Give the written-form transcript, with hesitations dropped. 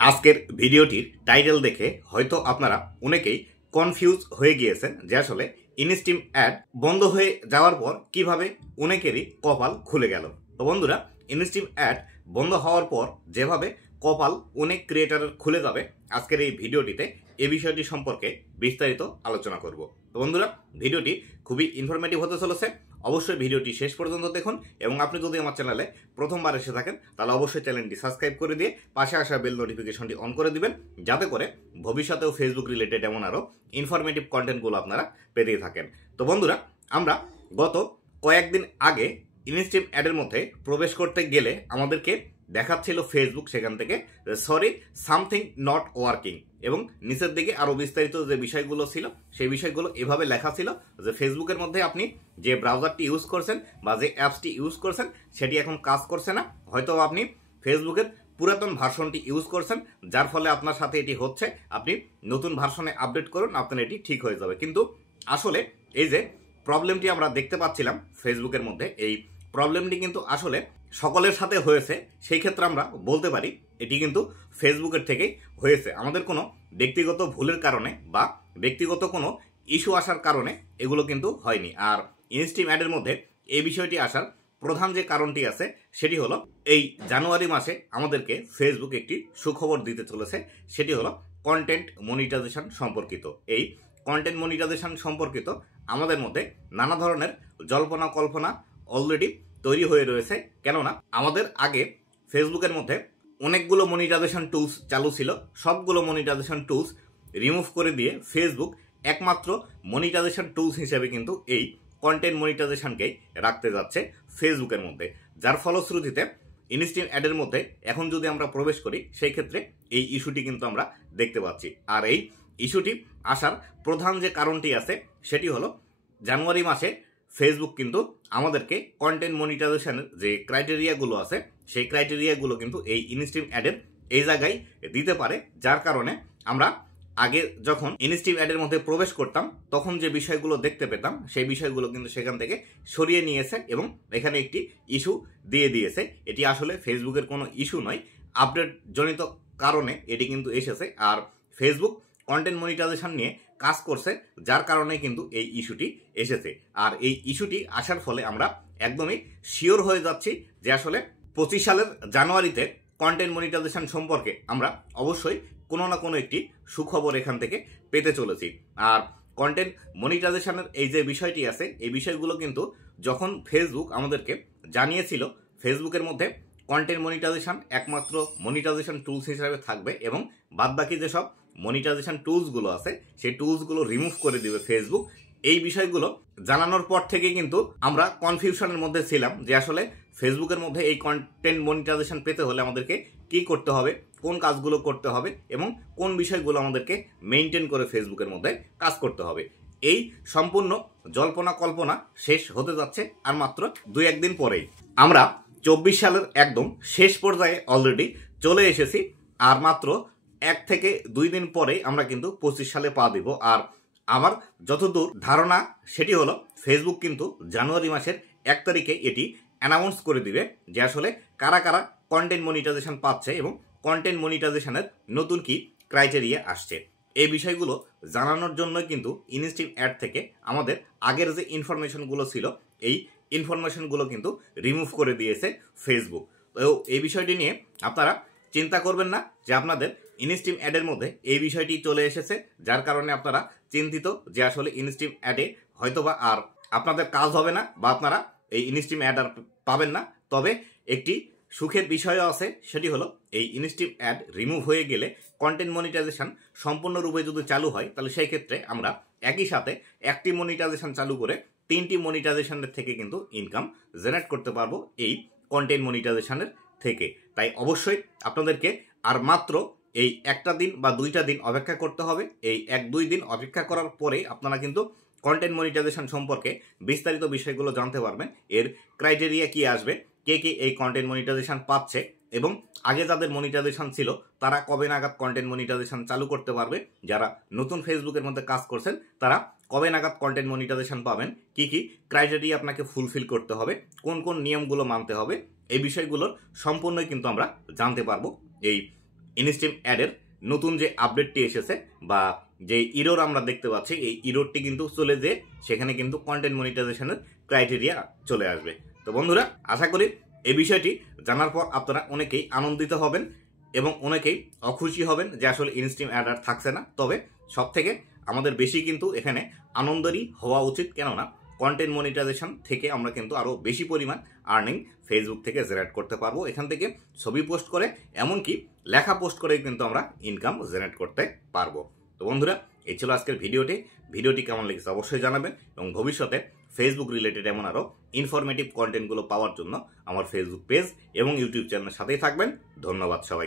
আজকের ভিডিওটির টাইটেল দেখে হয়তো আপনারা অনেকেই কনফিউজ হয়ে গিয়েছেন যে আসলে ইনস্টিম অ্যাড বন্ধ হয়ে যাওয়ার পর কিভাবে অনেকেরই কপাল খুলে গেল। তো বন্ধুরা, ইনস্টিম অ্যাড বন্ধ হওয়ার পর যেভাবে কপাল অনেক ক্রিয়েটরের খুলে যাবে, আজকের এই ভিডিওটিতে এই বিষয়টি সম্পর্কে বিস্তারিত আলোচনা করব। তো বন্ধুরা, ভিডিওটি খুবই ইনফরমেটিভ হতে চলেছে। অবশ্যই ভিডিওটি শেষ পর্যন্ত দেখুন এবং আপনি যদি আমার চ্যানেলে প্রথমবার এসে থাকেন তাহলে অবশ্যই চ্যানেলটি সাবস্ক্রাইব করে দিয়ে পাশে আসা বেল নোটিফিকেশনটি অন করে দিবেন, যাতে করে ভবিষ্যতেও ফেসবুক রিলেটেড এমন আরও ইনফরমেটিভ কন্টেন্টগুলো আপনারা পেতেই থাকেন। তো বন্ধুরা, আমরা গত কয়েকদিন আগে ইনস্টিম অ্যাডের মধ্যে প্রবেশ করতে গেলে আমাদেরকে দেখাচ্ছিল ফেসবুক সেখান থেকে সরি সামথিং নট ওয়ার্কিং, এবং নিচের দিকে আরো বিস্তারিত যে বিষয়গুলো ছিল সেই বিষয়গুলো এভাবে লেখা ছিল যে ফেসবুকের মধ্যে আপনি যে ব্রাউজারটি ইউজ করছেন বা যে অ্যাপসটি ইউজ করছেন সেটি এখন কাজ করছে না, হয়তো আপনি ফেসবুকের পুরাতন ভার্সনটি ইউজ করছেন, যার ফলে আপনার সাথে এটি হচ্ছে। আপনি নতুন ভার্সনে আপডেট করুন, আপনার এটি ঠিক হয়ে যাবে। কিন্তু আসলে এই যে প্রবলেমটি আমরা দেখতে পাচ্ছিলাম ফেসবুকের মধ্যে, এই প্রবলেমটি কিন্তু আসলে সকলের সাথে হয়েছে। সেই ক্ষেত্রে আমরা বলতে পারি এটি কিন্তু ফেসবুকের থেকেই হয়েছে, আমাদের কোনো ব্যক্তিগত ভুলের কারণে বা ব্যক্তিগত কোনো ইস্যু আসার কারণে এগুলো কিন্তু হয়নি। আর ইনস্টিম অ্যাডের মধ্যে এই বিষয়টি আসার প্রধান যে কারণটি আছে সেটি হলো এই জানুয়ারি মাসে আমাদেরকে ফেসবুক একটি সুখবর দিতে চলেছে, সেটি হলো কন্টেন্ট মনিটাইজেশন সম্পর্কিত। এই কন্টেন্ট মনিটাইজেশন সম্পর্কিত আমাদের মধ্যে নানা ধরনের জল্পনা কল্পনা অলরেডি তৈরি হয়ে রয়েছে। কেননা আমাদের আগে ফেসবুকের মধ্যে অনেকগুলো মনিটাইজেশন টুলস চালু ছিল, সবগুলো মনিটাইজেশন টুলস রিমুভ করে দিয়ে ফেসবুক একমাত্র মনিটাইজেশন টুলস হিসেবে কিন্তু এই কন্টেন্ট মনিটাইজেশনকেই রাখতে যাচ্ছে ফেসবুকের মধ্যে, যার ফলশ্রুতিতে ইনস্টিম অ্যাডের মধ্যে এখন যদি আমরা প্রবেশ করি সেই ক্ষেত্রে এই ইস্যুটি কিন্তু আমরা দেখতে পাচ্ছি। আর এই ইস্যুটি আসার প্রধান যে কারণটি আছে সেটি হলো জানুয়ারি মাসে ফেসবুক কিন্তু আমাদেরকে কন্টেন্ট মনিটাইজেশনের যে ক্রাইটেরিয়াগুলো আছে সেই ক্রাইটেরিয়াগুলো কিন্তু এই ইনস্টিম অ্যাডের এই জায়গায় দিতে পারে, যার কারণে আমরা আগে যখন ইনস্টিম অ্যাডের মধ্যে প্রবেশ করতাম তখন যে বিষয়গুলো দেখতে পেতাম সেই বিষয়গুলো কিন্তু সেখান থেকে সরিয়ে নিয়েছে এবং এখানে একটি ইস্যু দিয়ে দিয়েছে। এটি আসলে ফেসবুকের কোনো ইস্যু নয়, আপডেট জনিত কারণে এটি কিন্তু এসেছে। আর ফেসবুক কন্টেন্ট মনিটাইজেশন নিয়ে কাজ করছে, যার কারণে কিন্তু এই ইস্যুটি এসেছে। আর এই ইস্যুটি আসার ফলে আমরা একদমই শিওর হয়ে যাচ্ছি যে আসলে 25 সালের জানুয়ারিতে কন্টেন্ট মনিটাইজেশন সম্পর্কে আমরা অবশ্যই কোনো না কোনো একটি সুখবর এখান থেকে পেতে চলেছি। আর কন্টেন্ট মনিটাইজেশনের এই যে বিষয়টি আছে এই বিষয়গুলো কিন্তু যখন ফেসবুক আমাদেরকে জানিয়েছিল ফেসবুকের মধ্যে কন্টেন্ট মনিটাইজেশন একমাত্র মনিটাইজেশন টুলস হিসেবে থাকবে এবং বাদবাকি যেসব মনিটাইজেশন টুলসগুলো আছে সেই টুলসগুলো রিমুভ করে দিবে ফেসবুক, এই বিষয়গুলো জানানোর পর থেকে কিন্তু আমরা কনফিউশনের মধ্যে ছিলাম যে আসলে ফেসবুকের মধ্যে এই কন্টেন্ট মনিটাইজেশন পেতে হলে আমাদেরকে কি করতে হবে, কোন কাজগুলো করতে হবে এবং কোন বিষয়গুলো আমাদেরকে মেনটেন করে ফেসবুকের মধ্যে কাজ করতে হবে। এই সম্পূর্ণ জল্পনা কল্পনা শেষ হতে যাচ্ছে আর মাত্র 2-1 দিন পরেই। আমরা 24 সালের একদম শেষ পর্যায়ে অলরেডি চলে এসেছি, আর মাত্র 1 থেকে 2 দিন পরে আমরা কিন্তু 25 সালে পা দিব। আর আমার যতদূর ধারণা সেটি হলো ফেসবুক কিন্তু জানুয়ারি মাসের 1 তারিখে এটি অ্যানাউন্স করে দিবে যে আসলে কারা কারা কন্টেন্ট মনিটাইজেশন পাচ্ছে এবং কন্টেন্ট মনিটাইজেশনের নতুন কি ক্রাইটেরিয়া আসছে। এই বিষয়গুলো জানানোর জন্য কিন্তু ইনস্টিম অ্যাড থেকে আমাদের আগের যে ইনফরমেশনগুলো ছিল এই ইনফরমেশনগুলো কিন্তু রিমুভ করে দিয়েছে ফেসবুক। তো এই বিষয়টি নিয়ে আপনারা চিন্তা করবেন না যে আপনাদের ইনস্টিম অ্যাডের মধ্যে এই বিষয়টি চলে এসেছে, যার কারণে আপনারা চিন্তিত যে আসলে ইনস্টিম অ্যাডে হয়তোবা আর আপনাদের কাজ হবে না বা আপনারা এই ইনস্টিম অ্যাড আর পাবেন না। তবে একটি সুখের বিষয়ও আছে, সেটি হলো এই ইনস্টিম অ্যাড রিমুভ হয়ে গেলে কন্টেন্ট মনিটাইজেশন সম্পূর্ণরূপে যদি চালু হয় তাহলে সেই ক্ষেত্রে আমরা একই সাথে একটি মনিটাইজেশন চালু করে 3টি মনিটাইজেশনের থেকে কিন্তু ইনকাম জেনারেট করতে পারবো এই কন্টেন্ট মনিটাইজেশনের থেকে। তাই অবশ্যই আপনাদেরকে আর মাত্র এই 1টা দিন বা 2টা দিন অপেক্ষা করতে হবে। এই 1-2 দিন অপেক্ষা করার পরে আপনারা কিন্তু কন্টেন্ট মনিটাইজেশন সম্পর্কে বিস্তারিত বিষয়গুলো জানতে পারবেন, এর ক্রাইটেরিয়া কি আসবে, কে কে এই কন্টেন্ট মনিটাইজেশন পাচ্ছে এবং আগে যাদের মনিটাইজেশন ছিল তারা কবে নাগাদ কন্টেন্ট মনিটাইজেশন চালু করতে পারবে, যারা নতুন ফেসবুকের মধ্যে কাজ করছেন তারা কবে নাগাদ কন্টেন্ট মনিটাইজেশন পাবেন, কি কি ক্রাইটেরিয়া আপনাকে ফুলফিল করতে হবে, কোন কোন নিয়মগুলো মানতে হবে, এই বিষয়গুলোর সম্পূর্ণই কিন্তু আমরা জানতে পারবো এই ইনস্টিম অ্যাডের নতুন যে আপডেটটি এসেছে বা যে ইরোর আমরা দেখতে পাচ্ছি, এই ইরোরটি কিন্তু চলে যেয়ে সেখানে কিন্তু কন্টেন্ট মনিটাইজেশনের ক্রাইটেরিয়া চলে আসবে। তো বন্ধুরা, আশা করি এই বিষয়টি জানার পর আপনারা অনেকেই আনন্দিত হবেন এবং অনেকেই অখুশি হবেন যে আসলে ইনস্টিম অ্যাড আর থাকছে না। তবে সব থেকে আমাদের বেশি কিন্তু এখানে আনন্দেরই হওয়া উচিত, কেননা কন্টেন্ট মনিটাইজেশন থেকে আমরা কিন্তু আরও বেশি পরিমাণ আর্নিং ফেসবুক থেকে জেনারেট করতে পারবো। এখান থেকে ছবি পোস্ট করে, এমনকি লেখা পোস্ট করে কিন্তু আমরা ইনকাম জেনারেট করতে পারবো। তো বন্ধুরা, এই ছিল আজকের ভিডিওটি কেমন লেগেছে অবশ্যই জানাবেন এবং ভবিষ্যতে ফেসবুক রিলেটেড এমন আরও ইনফরমেটিভ কন্টেন্টগুলো পাওয়ার জন্য আমার ফেসবুক পেজ এবং ইউটিউব চ্যানেলের সাথেই থাকবেন। ধন্যবাদ সবাই।